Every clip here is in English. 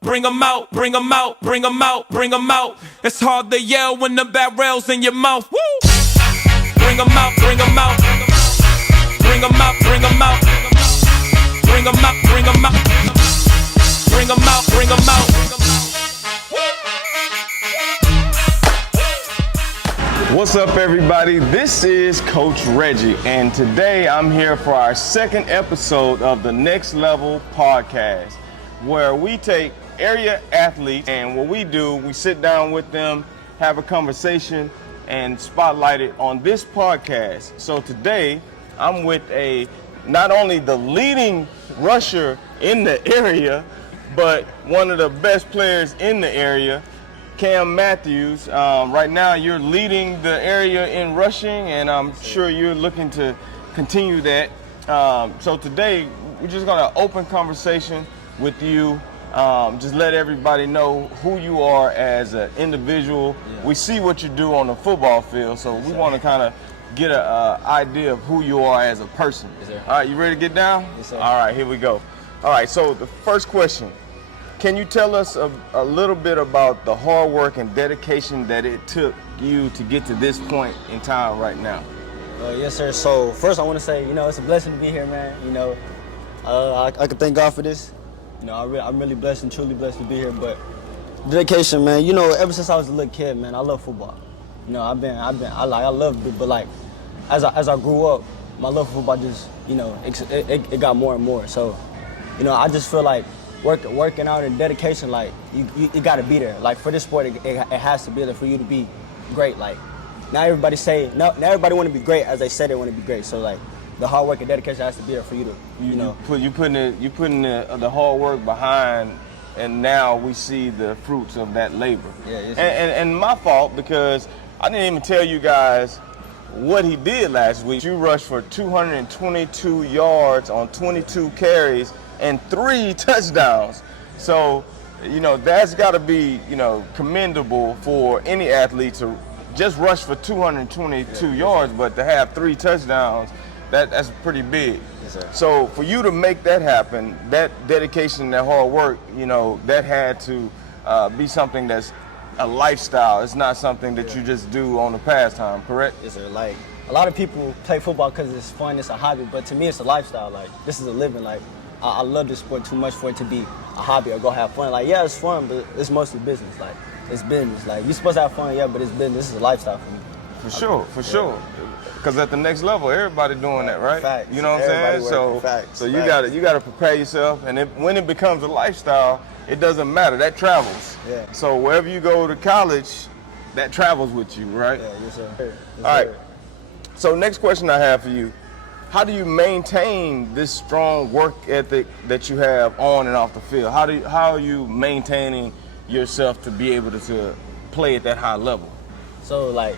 Bring 'em out, bring 'em out, bring 'em out, bring 'em out. It's hard to yell when the barrel's in your mouth. Woo! Bring 'em out, bring 'em out. Bring 'em out, bring 'em out. Bring 'em out, bring 'em out. Bring 'em out, bring 'em out. What's up, everybody? This is Coach Reggie, and today I'm here for our second episode of the Next Level podcast, where we take area athletes and what we do, we sit down with them, have a conversation, and spotlight it on this podcast. So today, I'm with not only the leading rusher in the area, but one of the best players in the area, Cam Mathews. Right now you're leading the area in rushing, and I'm sure you're looking to continue that. So today we're just gonna open conversation with you. Just let everybody know who you are as an individual. We see what you do on the football field, so we want to kind of get an idea of who you are as a person. All right, you ready to get down? Yes, sir. All right, here we go. All right, so the first question. Can you tell us a little bit about the hard work and dedication that it took you to get to this point in time right now? Yes, sir. So first I want to say, it's a blessing to be here, man. I can thank God for this. I'm really blessed and truly blessed to be here. But dedication, man. Ever since I was a little kid, man, I love football. I loved it. But like, as I grew up, my love for football just, it got more and more. So, I just feel like working out and dedication, like you got to be there. Like for this sport, it has to be there for you to be great. Like now everybody want to be great as they say they want to be great. So like the hard work and dedication has to be there for you to, You putting the hard work behind, and now we see the fruits of that labor. Yeah, yes, and my fault, because I didn't even tell you guys what he did last week. You rushed for 222 yards on 22 carries and 3 touchdowns. So, that's got to be, commendable for any athlete to just rush for 222 yards, but to have 3 touchdowns, that's pretty big. Yes, sir. So for you to make that happen, that dedication, that hard work, that had to be something that's a lifestyle. It's not something that you just do on the pastime, correct? Yes, sir. Like a lot of people play football because it's fun, it's a hobby, but to me it's a lifestyle. Like this is a living. Like I love this sport too much for it to be a hobby or go have fun. Like, yeah, it's fun, but it's mostly business. Like, it's business. Like, you're supposed to have fun, yeah, but it's business. This is a lifestyle for me. For sure. Because at the next level, everybody doing that, right? Facts. You know what I'm saying? So you gotta prepare yourself, and when it becomes a lifestyle, it doesn't matter. That travels. Yeah. So wherever you go to college, that travels with you, right? Yeah, yes, sir. Yes, All right. sir. So next question I have for you. How do you maintain this strong work ethic that you have on and off the field? How are you maintaining yourself to be able to play at that high level? So, like,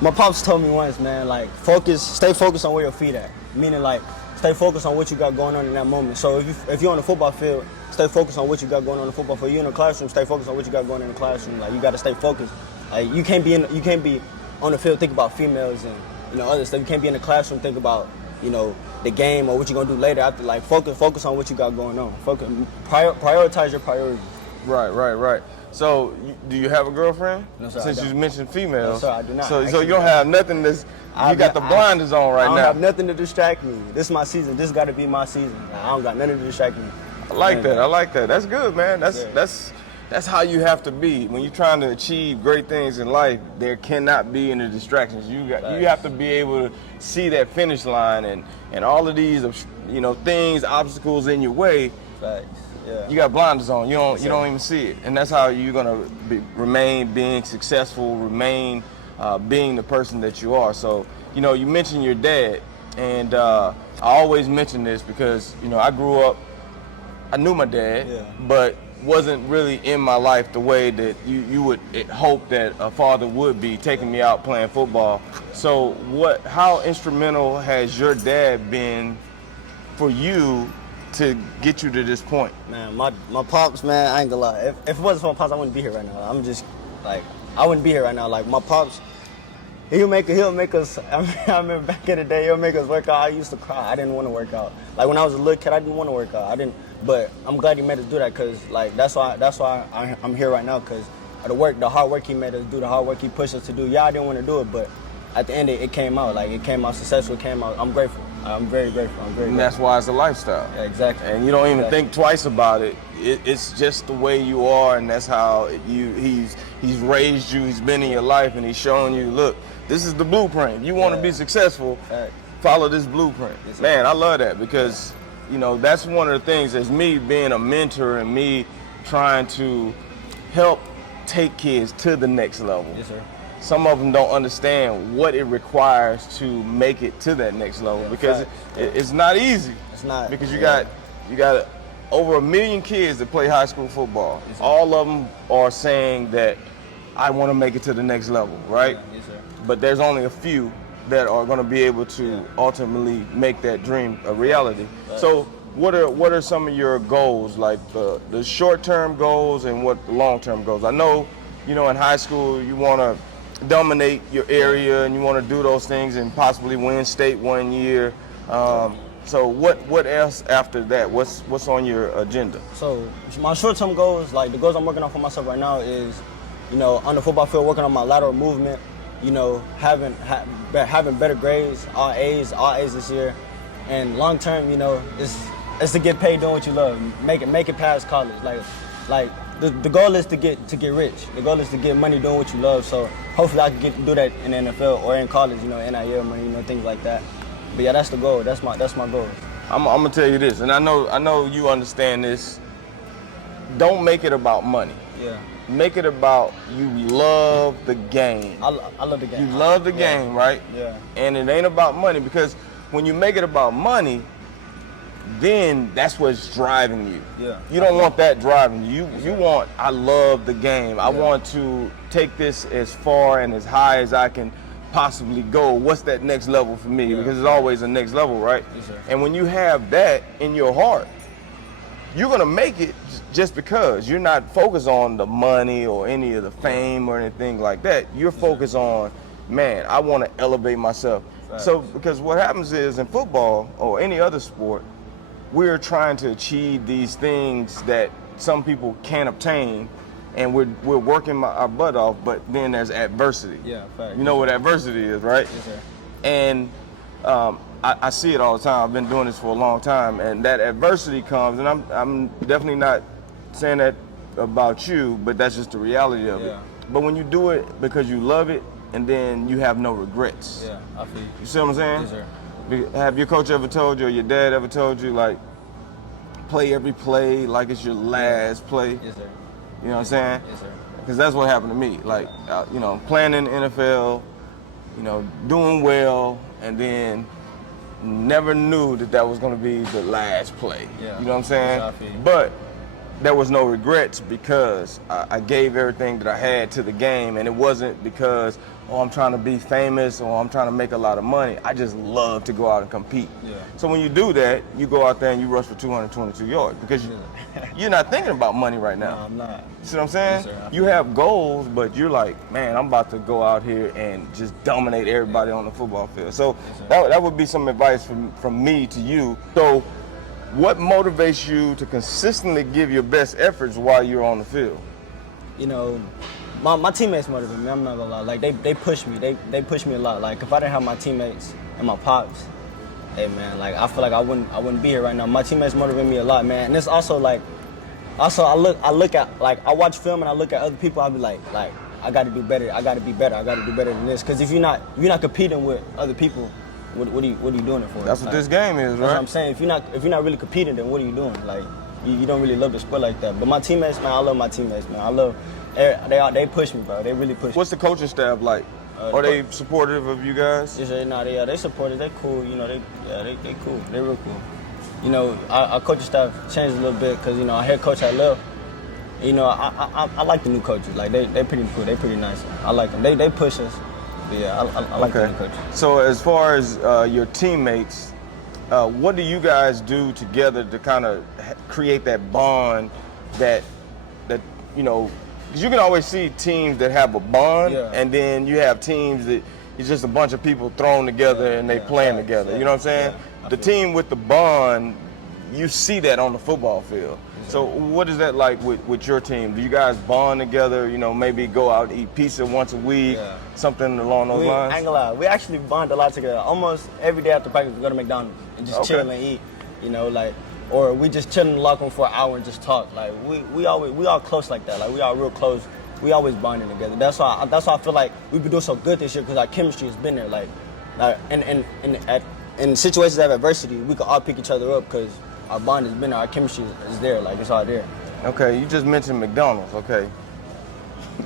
my pops told me once, man, like, stay focused on where your feet at. Meaning, like, stay focused on what you got going on in that moment. So if you're on the football field, stay focused on what you got going on in the football field. You're in the classroom, stay focused on what you got going on in the classroom. Like, you got to stay focused. Like, you can't be on the field think about females and other stuff. You can't be in the classroom think about the game or what you're gonna do later. After, like, focus on what you got going on. Prioritize your priorities. Right. So, do you have a girlfriend? No, sir, Since I don't. you mentioned females. No, sir, I do not. So Actually, you don't have nothing you got the blinders on right I don't now. have nothing to distract me. This is my season. This got to be my season. I don't got nothing to distract me. I like that. That's good, man. That's how you have to be. When you're trying to achieve great things in life, there cannot be any distractions. You have to be able to see that finish line and all of these things, obstacles in your way. Facts. Yeah. You got blinders on. You don't even see it. And that's how you're gonna remain being successful, remain being the person that you are. So, you mentioned your dad, and I always mention this because, I grew up, I knew my dad, but wasn't really in my life the way that you would hope that a father would be, taking me out playing football. So how instrumental has your dad been for you to get you to this point? Man, my pops, man, I ain't gonna lie. If it wasn't for my pops, I wouldn't be here right now. I'm just, like, I wouldn't be here right now. Like, my pops, he'll make us, I remember back in the day, he'll make us work out. I used to cry. I didn't want to work out. Like, when I was a little kid, I didn't want to work out. But I'm glad he made us do that, because like that's why I'm here right now, because of the hard work he made us do, the hard work he pushed us to do. Yeah, I didn't want to do it, but at the end it came out. Like, it came out successful. It came out. I'm grateful. I'm very grateful. And that's why it's a lifestyle. Yeah, exactly. And you don't even think twice about it. It's just the way you are, and that's how he's raised you. He's been in your life, and he's showing you, look, this is the blueprint. You want to be successful, follow this blueprint. Yes, man, I love that, because you know, that's one of the things, as me being a mentor and me trying to help take kids to the next level. Yes, sir. Some of them don't understand what it requires to make it to that next level, because it's not easy. It's not. Because you got over 1 million kids that play high school football. Yes, all of them are saying that I want to make it to the next level, right? Yes, sir. But there's only a few that are going to be able to ultimately make that dream a reality. So what are some of your goals, like the short-term goals and what the long-term goals? I know, you know, in high school you want to dominate your area and you want to do those things and possibly win state one year. So what else after that? What's on your agenda? So my short-term goals, like the goals I'm working on for myself right now, is, you know, on the football field, working on my lateral movement. You know, having better grades, all A's this year, and long term, you know, it's to get paid doing what you love, make it past college. Like the goal is to get rich. The goal is to get money doing what you love. So hopefully I can do that in the NFL or in college. You know, NIL money, you know, things like that. But yeah, that's the goal. That's my goal. I'm gonna tell you this, and I know you understand this. Don't make it about money. Yeah. Make it about you love the game. I love the game. You love the game, right? Yeah. And it ain't about money, because when you make it about money, then that's what's driving you. Yeah. You don't want that driving you. You want, I love the game. I want to take this as far and as high as I can possibly go. What's that next level for me? Because it's always a next level, right? Yes, sir. And when you have that in your heart, you're gonna make it just because you're not focused on the money or any of the fame or anything like that. You're focused on, man, I want to elevate myself. So, because what happens is in football or any other sport, we're trying to achieve these things that some people can't obtain, and we're working our butt off, but then there's adversity. Yeah, fact. You know what adversity is, right? Yes, sir. And I see it all the time. I've been doing this for a long time, and that adversity comes, and I'm definitely not saying that about you, but that's just the reality of it. But when you do it because you love it, and then you have no regrets. Yeah, I feel you. You see what I'm saying? Yes, sir. Have your coach ever told you, or your dad ever told you, like, play every play like it's your last play? Yes, sir. You know what I'm saying? Yes, sir. Because that's what happened to me. Like, you know, playing in the NFL, you know, doing well, and then never knew that was going to be the last play. Yeah. You know what I'm saying? Yes, I feel you. But there was no regrets, because I gave everything that I had to the game, and it wasn't because, oh, I'm trying to be famous or I'm trying to make a lot of money. I just love to go out and compete. Yeah. So when you do that, you go out there and you rush for 222 yards, because you're not thinking about money right now. No, I'm not. You see what I'm saying? Yes, sir. You have goals, but you're like, man, I'm about to go out here and just dominate everybody on the football field. So that would be some advice from me to you. So what motivates you to consistently give your best efforts while you're on the field? You know, my teammates motivate me. I'm not gonna lie. Like, they push me. They push me a lot. Like, if I didn't have my teammates and my pops, hey man, like, I feel like I wouldn't be here right now. My teammates motivate me a lot, man. And it's also like, I look at, like, I watch film and I look at other people. I'll be like I got to do better. I got to be better. I got to do better than this. Because if you're not competing with other people, what are you doing it for? That's what this game is, right? That's what I'm saying. If you're not really competing, then what are you doing? Like, you don't really love the sport like that. But my teammates, man, I love my teammates, man. They push me, bro. They really push me. What's the coaching staff like? Are they supportive of you guys? Yes, they supportive. They cool. You know, they cool. They real cool. You know, our coaching staff changed a little bit, because, you know, our head coach had left. You know, I like the new coaches. Like, they pretty cool. They pretty nice. I like them. They push us. But yeah, I like the new coaches. So as far as your teammates, what do you guys do together to kind of create that bond that you know? Because you can always see teams that have a bond, and then you have teams that it's just a bunch of people thrown together and they playing together. You know what I'm saying? The team with the bond, you see that on the football field. So what is that like with your team? Do you guys bond together? You know, maybe go out and eat pizza once a week, something along those lines? I ain't gonna lie, we actually bond a lot together. Almost every day after practice, we go to McDonald's and just chill and eat. You know, like, or we just chill in the locker room for an hour and just talk. Like we all close like that. Like we all real close. We always bonding together. That's why I feel like we've been doing so good this year because our chemistry has been there. Like in situations of adversity, we can all pick each other up because our bond has been there. Our chemistry is there. Like it's all there. Okay, you just mentioned McDonald's. Okay,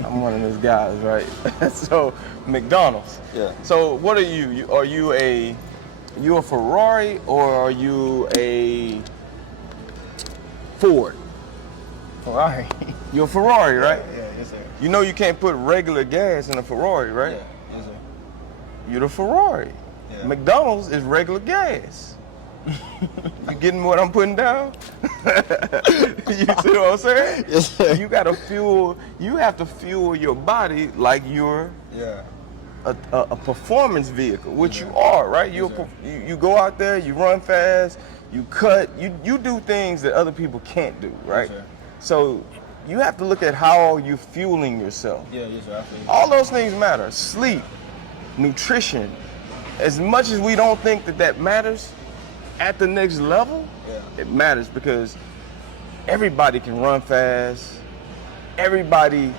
I'm one of those guys, right? So McDonald's. Yeah. So what are you? Are you a Ferrari or are you a Ford? Ferrari. You're a Ferrari, right? Yeah, yes sir. You know you can't put regular gas in a Ferrari, right? Yeah, yes sir. You're the Ferrari. Yeah. McDonald's is regular gas. You getting what I'm putting down? You see what I'm saying? Yes sir. You have to fuel your body like you're a performance vehicle, which you are, right? You go out there, you run fast, you cut, you do things that other people can't do, right? Yes, sir. So you have to look at how you're fueling yourself. Yeah, yes sir. All those things matter. Sleep, nutrition. As much as we don't think that matters, at the next level, it matters because everybody can run fast, everybody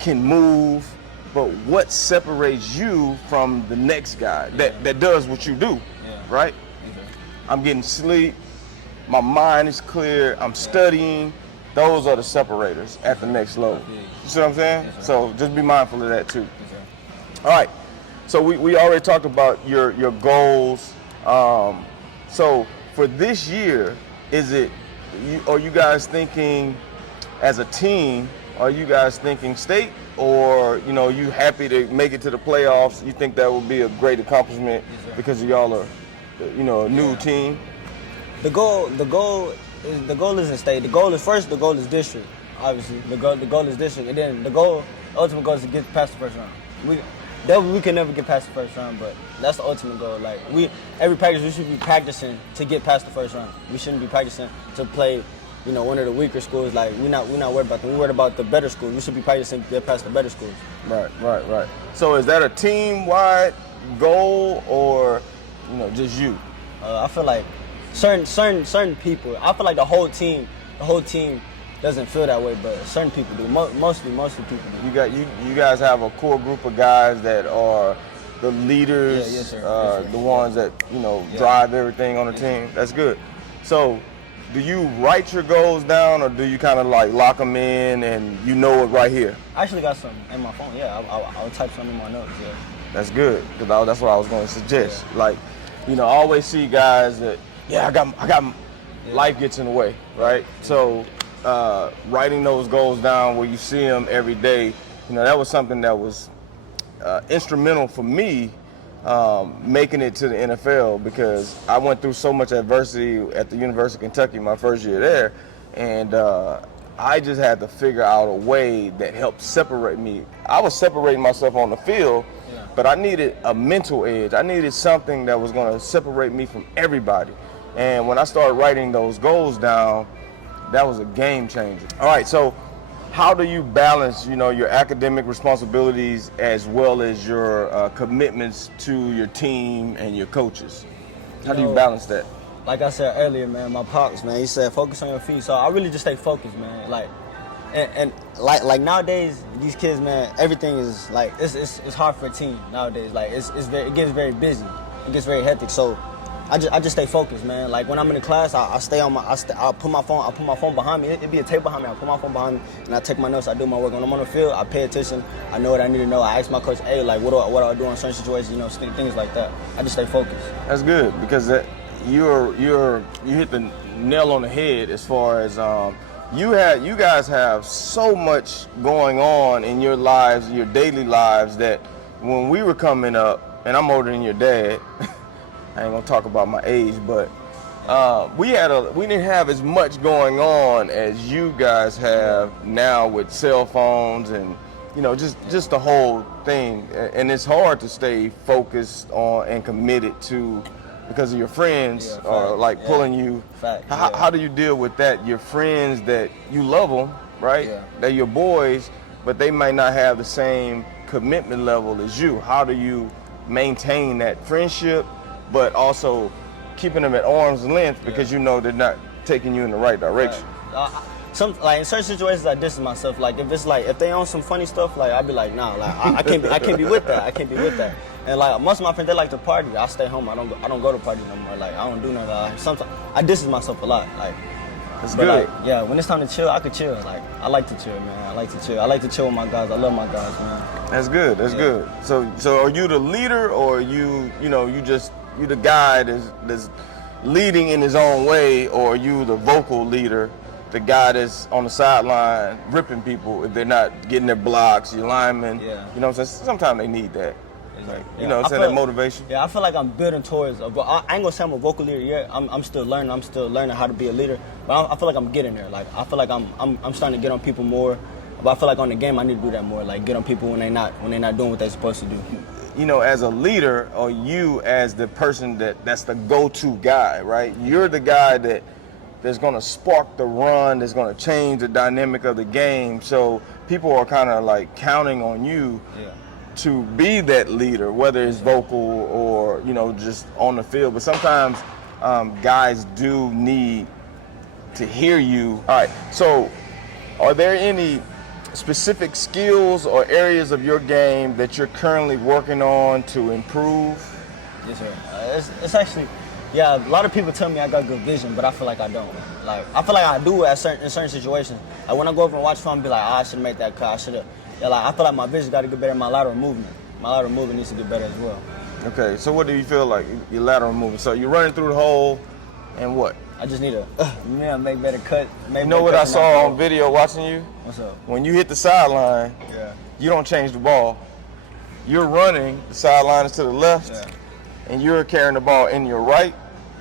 can move, but what separates you from the next guy that does what you do, right? I'm getting sleep, my mind is clear, I'm studying. Those are the separators at the next level. You see what I'm saying? So just be mindful of that too. All right, so we already talked about your goals. So for this year, are you guys thinking as a team, are you guys thinking state or, you happy to make it to the playoffs? You think that would be a great accomplishment because y'all are, a new team? The goal isn't state. The goal is district, obviously. The goal is district, and then the ultimate goal is to get past the first round. We can never get past the first round, but that's the ultimate goal. Like every practice we should be practicing to get past the first round. We shouldn't be practicing to play, one of the weaker schools. Like we're not worried about them. We're worried about the better schools. We should be practicing to get past the better schools. Right. So is that a team-wide goal or, just you? I feel like certain people. I feel like the whole team doesn't feel that way, but certain people do. Mostly people do. You guys have a core group of guys that are the leaders, yes, sir. The ones that drive everything on the team. That's good. So, do you write your goals down, or do you kind of like lock them in and you know it right here? I actually got some in my phone. Yeah, I'll type something in my notes. Yeah. That's good, because that's what I was going to suggest. Yeah. Like, I always see guys that I got life gets in the way, right? So. Writing those goals down where you see them every day, that was something that was instrumental for me making it to the NFL, because I went through so much adversity at the University of Kentucky my first year there, and I just had to figure out a way that helped separate me. I was separating myself on the field, but I needed a mental edge. I needed something that was going to separate me from everybody. And when I started writing those goals down, that was a game changer. All right, so how do you balance, your academic responsibilities as well as your commitments to your team and your coaches? How do you balance that? Like I said earlier, man, my pops, man, he said focus on your feet. So I really just stay focused, man. Like nowadays, these kids, man, everything is like it's hard for a team nowadays. Like it gets very busy, it gets very hectic. So I just stay focused, man. Like when I'm in the class, I put my phone behind me. It'd be a table behind me. I put my phone behind me and I take my notes. I do my work. When I'm on the field, I pay attention. I know what I need to know. I ask my coach, hey, like what do I do in certain situations? Things like that. I just stay focused. That's good, because you hit the nail on the head as far as you guys have so much going on in your lives, your daily lives, that when we were coming up, and I'm older than your dad. I ain't gonna talk about my age, but we didn't have as much going on as you guys have now with cell phones and just the whole thing. And it's hard to stay focused on and committed to because of your friends Yeah, are fact, like yeah. pulling you. Fact, How, yeah. how do you deal with that? Your friends that you love them, right? Yeah. They're your boys, but they might not have the same commitment level as you. How do you maintain that friendship, but also keeping them at arm's length because you know they're not taking you in the right direction? Some like in certain situations I distance myself. Like if it's like if they on some funny stuff, like I'd be like, nah, like I can't be with that. I can't be with that. And like most of my friends, they like to party. I stay home. I don't go to party no more. Like I don't do none of that. Like, sometimes I distance myself a lot. Like That's but good. like yeah, when it's time to chill, I could chill. Like I like to chill, man. I like to chill. I like to chill with my guys. I love my guys, man. That's good. That's good. So are you the leader, or you the guy that's leading in his own way, or are you the vocal leader, the guy that's on the sideline ripping people if they're not getting their blocks, your linemen? Yeah. You know what I'm saying? Sometimes they need that. Like, you Yeah, know what I'm saying? I That feel- motivation. Yeah, I feel like I'm building towards. I ain't gonna say I'm a vocal leader yet. I'm still learning. I'm still learning how to be a leader. But I feel like I'm getting there. Like I feel like I'm starting to get on people more. But I feel like on the game I need to do that more. Like get on people when they're not doing what they're supposed to do. You know, as a leader, or you as the person that's the go-to guy, right? You're the guy that's going to spark the run, that's going to change the dynamic of the game. So people are kind of like counting on you to be that leader, whether it's vocal or, just on the field. But sometimes guys do need to hear you. All right, so are there any specific skills or areas of your game that you're currently working on to improve? Yes, sir. It's actually, yeah. A lot of people tell me I got good vision, but I feel like I don't. Like I feel like I do in certain situations. Like when I go over and watch film, I be like, I should make that cut. I should have. Yeah, like I feel like my vision got to get better. My lateral movement needs to get better as well. Okay, so what do you feel like your lateral movement? So you're running through the hole, and what? I just need to make better cut. You know what I saw on video watching you? What's up? When you hit the sideline, you don't change the ball. You're running, the sideline is to the left, and you're carrying the ball in your right.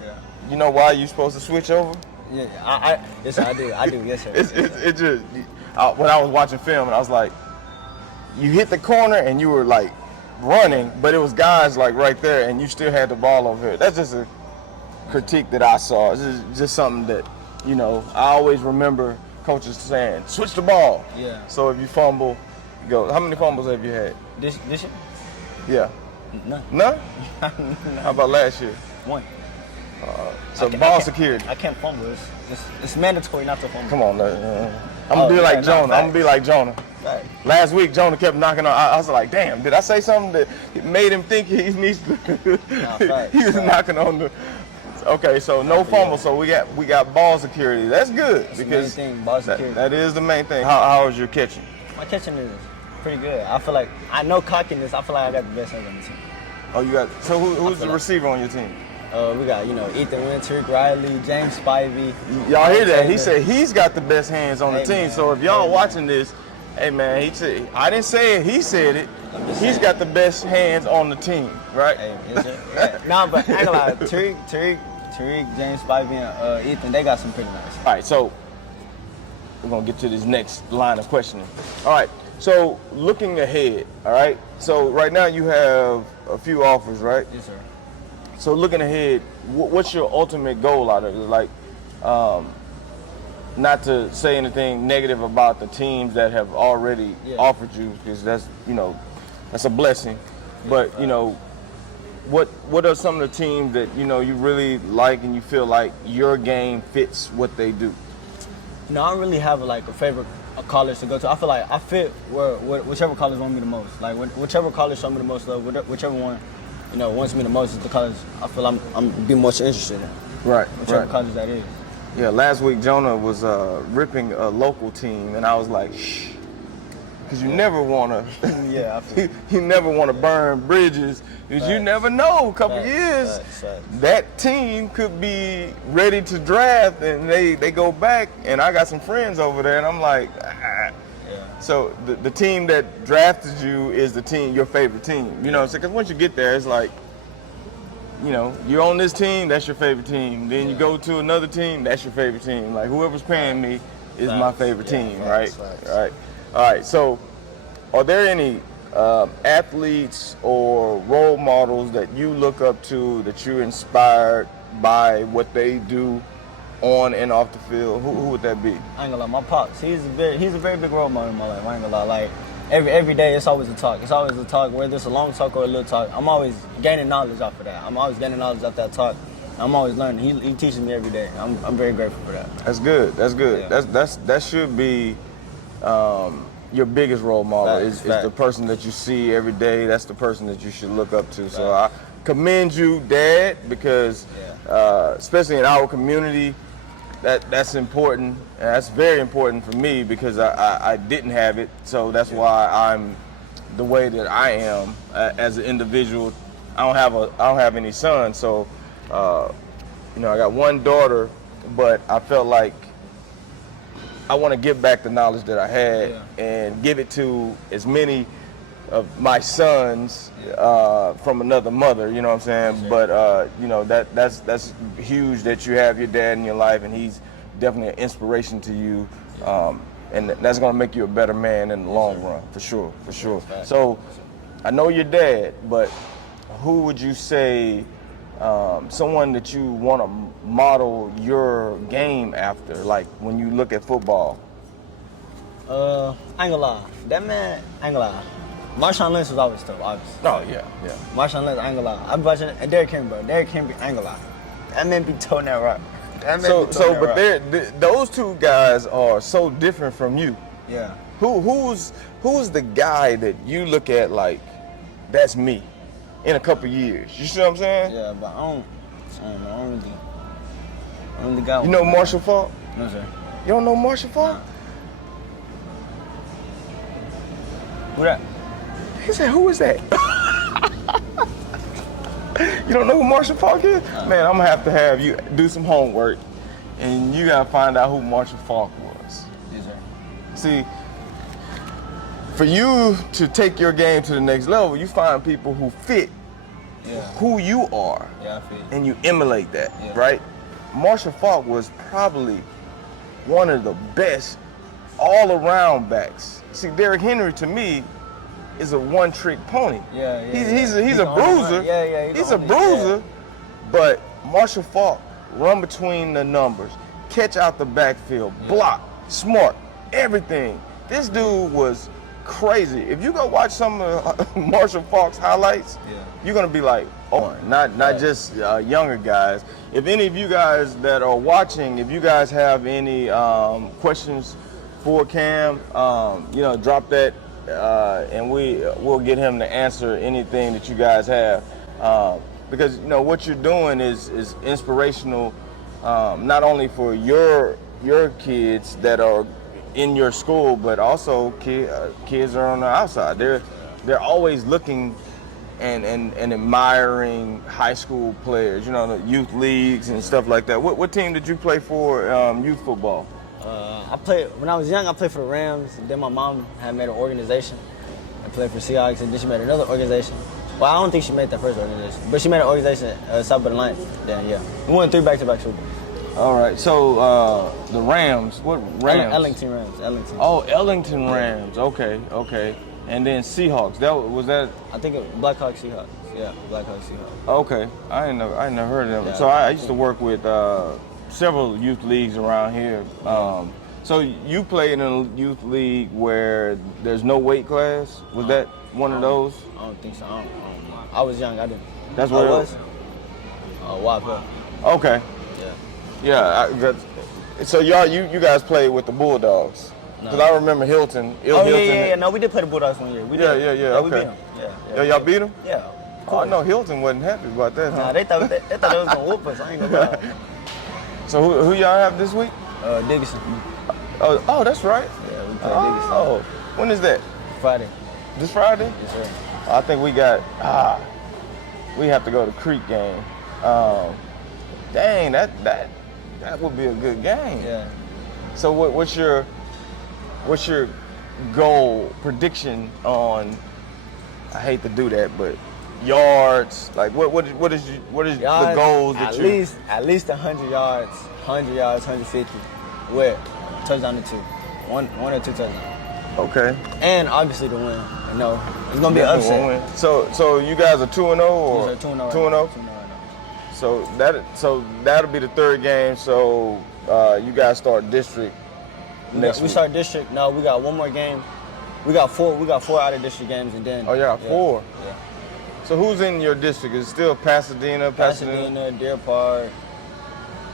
Yeah. You know why you're supposed to switch over? Yeah, yes, sir, I do, yes, sir. It just, when I was watching film, and I was like, you hit the corner and you were like running, but it was guys like right there, and you still had the ball over here. That's just a critique that I saw. It's just something that, I always remember coaches saying, switch the ball. Yeah. So if you fumble, you go. How many fumbles have you had? This year? Yeah. None. None? How about last year? One. So ball security. I can't fumble. It's mandatory not to fumble. Come on. I'm gonna be like Jonah. I'm gonna be like Jonah. Right. Last week, Jonah kept knocking on. I was like, damn, did I say something that made him think he needs to? He was knocking on the. Okay, so no fumble. So we got ball security. That's good. That's because the main thing, ball security. That is the main thing. How is your catching? My catching is pretty good. I feel like I know cockiness. I feel like I got the best hands on the team. Oh, you got. So who's the receiver on your team? We got Ethan Winter, Riley, James Spivey. Y'all hear that? He said he's got the best hands on the team. Man. So if y'all watching this, hey man, he said, I didn't say it. He said it. He's got the best hands on the team, right? Hey, yes, sir. Yeah. Nah, but I ain't gonna lie. Tariq, James Spivey, and Ethan, they got some pretty nice. All right, so we're gonna get to this next line of questioning. All right, so looking ahead, all right. So right now you have a few offers, right? Yes, sir. So looking ahead, what's your ultimate goal out of it? Like, not to say anything negative about the teams that have already offered you, because that's that's a blessing. But what are some of the teams that you really like and you feel like your game fits what they do? No, I don't really have a favorite college to go to. I feel like I fit whichever college want me the most. Like whichever college show me the most love, whichever one wants me the most is the college I feel I'm be most interested in. Right. Whichever college that is. Yeah, last week Jonah was ripping a local team, and I was like, shh, because you never want to. Yeah, I feel you never want to burn bridges, because you never know. A couple years, that team could be ready to draft, and they go back, and I got some friends over there, and I'm like, ah. So the team that drafted you is the team, your favorite team. You know what I'm saying? Because once you get there, it's like, you're on this team, that's your favorite team. Then you go to another team, that's your favorite team. Like whoever's paying me is my favorite team, right? Right. All right. So, are there any athletes or role models that you look up to, that you're inspired by what they do on and off the field? Who would that be? I ain't gonna lie, my pops, he's a very big role model in my life. I ain't gonna lie, like every day it's always a talk. It's always a talk, whether it's a long talk or a little talk. I'm always gaining knowledge off of that. I'm always gaining knowledge off that talk. I'm always learning. He teaches me every day. I'm very grateful for that. That's good. That's good. Yeah. That should be your biggest role model. Is the person that you see every day. That's the person that you should look up to. So I commend you, Dad, because especially in our community, that's important. And that's very important for me because I didn't have it. So that's why I'm the way that I am as an individual. I don't have any sons, so I got one daughter, but I felt like I want to give back the knowledge that I had and give it to as many of my sons from another mother, you know what I'm saying? Sure. But that's huge that you have your dad in your life, and he's definitely an inspiration to you, and that's gonna make you a better man in the long run, for sure. So I know your dad, but who would you say someone that you want to model your game after, like when you look at football? I ain't gonna lie, that man, I ain't gonna lie. Marshawn Lynch was always tough, obviously. Oh, yeah. Marshawn Lynch, I ain't gonna lie. I'm watching, and Derrick Henry, bro. Derrick Henry, I ain't gonna lie. That man be toting that rock. Those two guys are so different from you. Yeah. Who's the guy that you look at like, that's me in a couple years? You see what I'm saying? Yeah, but I don't know. I don't really got one. You know Marshall Faulk? No, sir. You don't know Marshall Faulk? Who that? He said, who is that? You don't know who Marshall Faulk is? Man, I'm gonna have you do some homework, and you gotta find out who Marshall Faulk was. Yes, sir. See, for you to take your game to the next level, you find people who fit who you are, I feel you. and you emulate that, right? Marshall Faulk was probably one of the best all-around backs. See, Derrick Henry, to me, is a one-trick pony. He's a bruiser. He's a bruiser. But Marshall Faulk, run between the numbers, catch out the backfield, block, smart, everything. This dude was crazy. If you go watch some of Marshall Faulk's highlights, you're gonna be like, oh, not just younger guys. If any of you guys that are watching, if you guys have any questions for Cam, drop that, and we'll get him to answer anything that you guys have. Because what you're doing is inspirational, not only for your kids that are in your school, but also kids are on the outside. They're always looking and admiring high school players, the youth leagues and stuff like that. What team did you play for youth football? When I was young, I played for the Rams, and then my mom had made an organization. I played for Seahawks, and then she made another organization. Well, I don't think she made that first organization, but she made an organization South of the Line. Then, we won 3 back-to-back Super Bowls. All right, so the Rams, what Rams? Ellington Rams, Ellington. Oh, Ellington Rams, okay. And then Seahawks, was that? I think it was Blackhawks Seahawks, Blackhawks Seahawks. Okay, I ain't never heard of them. Yeah, so I used to work with several youth leagues around here. So you played in a youth league where there's no weight class? Was that one of those? I don't think so. I don't know. I was young. I didn't. That's what it was? WAPA. Okay. Yeah. So you guys played with the Bulldogs? Because I remember Hilton. Yeah. No, we did play the Bulldogs one year. Yeah. We beat them. Y'all beat them? Yeah. Oh, I know Hilton wasn't happy about that. Nah, they thought they was gonna whoop us. I ain't gonna lie. So who y'all have this week? Dickinson. Oh, that's right. Yeah, we played Dickinson. Oh, when is that? Friday. This Friday? Yes, sir. I think we have to go to Creek game. Dang, that would be a good game. Yeah. So what's your goal prediction on? I hate to do that, but yards. Like what is yards, the goals that you? At least 100 yards, 150 with touchdown to 2, one or 2 touchdowns. Okay. And obviously to win. You know, it's gonna be an upset. Win. So you guys are 2-0 or Yes, sir, 2-0. 2-0? So that'll be the third game. So you guys start district next week. We start district. No, we got one more game. We got four out of district games, and then. Oh, yeah, 4. Yeah. So who's in your district? Is it still Pasadena? Deer Park,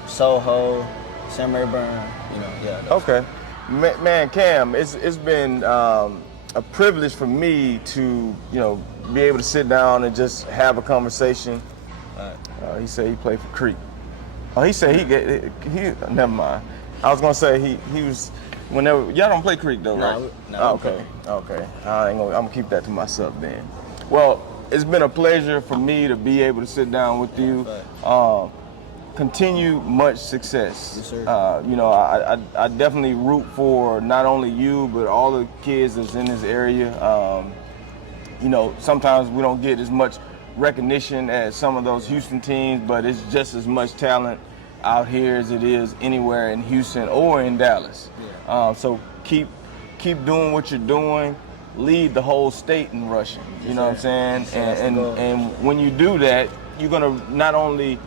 Soho, San Rayburn. You know, yeah. Okay, man, Cam, it's been a privilege for me to be able to sit down and just have a conversation. He said he played for Creek. Oh, he said he never mind. I was gonna say he was whenever y'all don't play Creek though, right? No. Okay. I'm gonna keep that to myself then. Well, it's been a pleasure for me to be able to sit down with you. Continue much success. Yes, sir. I definitely root for not only you but all the kids that's in this area. Sometimes we don't get as much recognition as some of those Houston teams, but it's just as much talent out here as it is anywhere in Houston or in Dallas. Yeah. So keep doing what you're doing. Lead the whole state in rushing. You know what I'm saying? And when you do that, you're gonna not only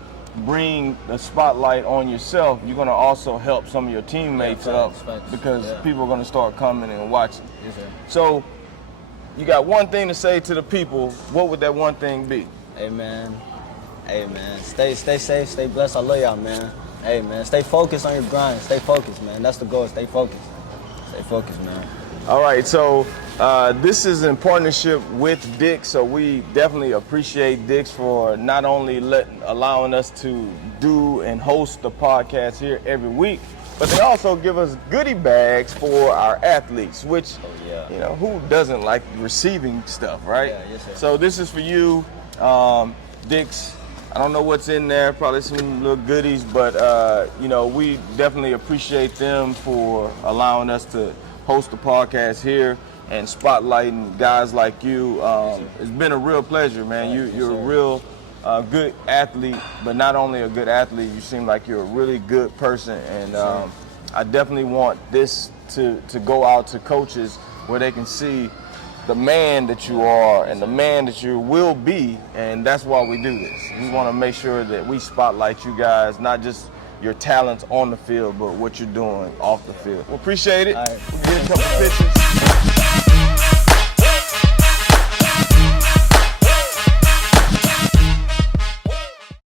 bring the spotlight on yourself, you're gonna also help some of your teammates up because people are gonna start coming and watching. Yes, sir. So you got one thing to say to the people. What would that one thing be? Hey man. Stay safe, stay blessed. I love y'all, man. Hey man, stay focused on your grind. Stay focused, man. That's the goal. Stay focused. Stay focused, man. All right, so this is in partnership with Dix, so we definitely appreciate Dix for not only allowing us to do and host the podcast here every week, but they also give us goodie bags for our athletes, which, who doesn't like receiving stuff, right? Yeah, yes, sir. So this is for you, Dix. I don't know what's in there, probably some little goodies, but we definitely appreciate them for allowing us to host the podcast here and spotlighting guys like you. It's been a real pleasure, man. You're a real good athlete, but not only a good athlete, you seem like you're a really good person. And I definitely want this to go out to coaches where they can see the man that you are and the man that you will be, and that's why we do this. We want to make sure that we spotlight you guys, not just your talents on the field, but what you're doing off the field. We appreciate it. All right. We'll get a couple pictures.